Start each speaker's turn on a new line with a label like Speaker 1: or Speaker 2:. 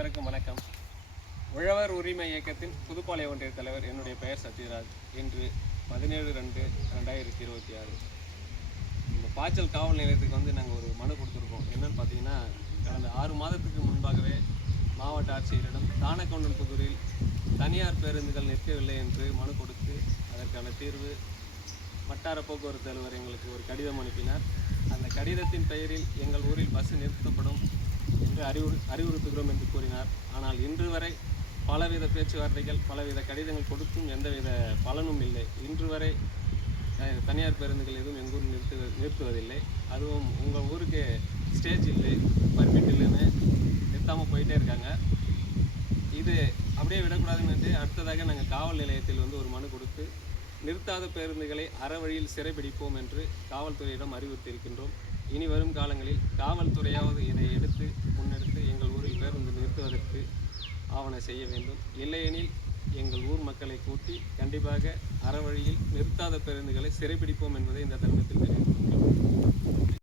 Speaker 1: அனைவருக்கும் வணக்கம். உழவர் உரிமை இயக்கத்தின் புதுப்பாளைய ஒன்றிய தலைவர் என்னுடைய பெயர் சத்யராஜ். இன்று பதினேழு ரெண்டு ரெண்டாயிரத்தி இருபத்தி ஆறு. இந்த பாய்ச்சல் காவல் நிலையத்துக்கு வந்து நாங்கள் ஒரு மனு கொடுத்துருக்கோம். என்னன்னு பார்த்தீங்கன்னா கடந்த ஆறு மாதத்துக்கு முன்பாகவே மாவட்ட ஆட்சியரிடம் தானக்கவுண்டன் புதூரில் தனியார் பேருந்துகள் நிற்கவில்லை என்று மனு கொடுத்து அதற்கான தீர்வு வட்டார போக்குவரத்து அலுவலர் எங்களுக்கு ஒரு கடிதம் அனுப்பினார். அந்த கடிதத்தின் பெயரில் எங்கள் ஊரில் பஸ் நிறுத்தப்படும் என்று அறிவுறு அறிவுறுத்துகிறோம் என்று கூறினார். ஆனால் இன்று வரை பலவித பேச்சுவார்த்தைகள் பலவித கடிதங்கள் கொடுத்தும் எந்தவித பலனும் இல்லை. இன்று வரை தனியார் பேருந்துகள் எதுவும் எங்கள் ஊரில் நிறுத்து நிறுத்துவதில்லை. அதுவும் உங்கள் ஊருக்கு ஸ்டேஜ் இல்லை பர்மிட் இல்லைன்னு நிறுத்தாமல் போயிட்டே இருக்காங்க. இது அப்படியே விடக்கூடாதுன்னு அடுத்ததாக நாங்கள் காவல் நிலையத்தில் வந்து ஒரு மனு கொடுத்து நிறுத்தாத பேருந்துகளை அறவழியில் சிறைபிடிப்போம் என்று காவல்துறையிடம் அறிவுறுத்தியிருக்கின்றோம். இனி வரும் காலங்களில் காவல்துறையாவது இதை எடுத்து முன்னெடுத்து எங்கள் ஊரில் பேருந்து நிறுத்துவதற்கு ஆவணம் செய்ய வேண்டும். இல்லையெனில் எங்கள் ஊர் மக்களை கூட்டி கண்டிப்பாக அறவழியில் நிறுத்தாத பேருந்துகளை சிறைபிடிப்போம் என்பதை இந்த தருணத்தில் தெரிவித்துள்ளோம்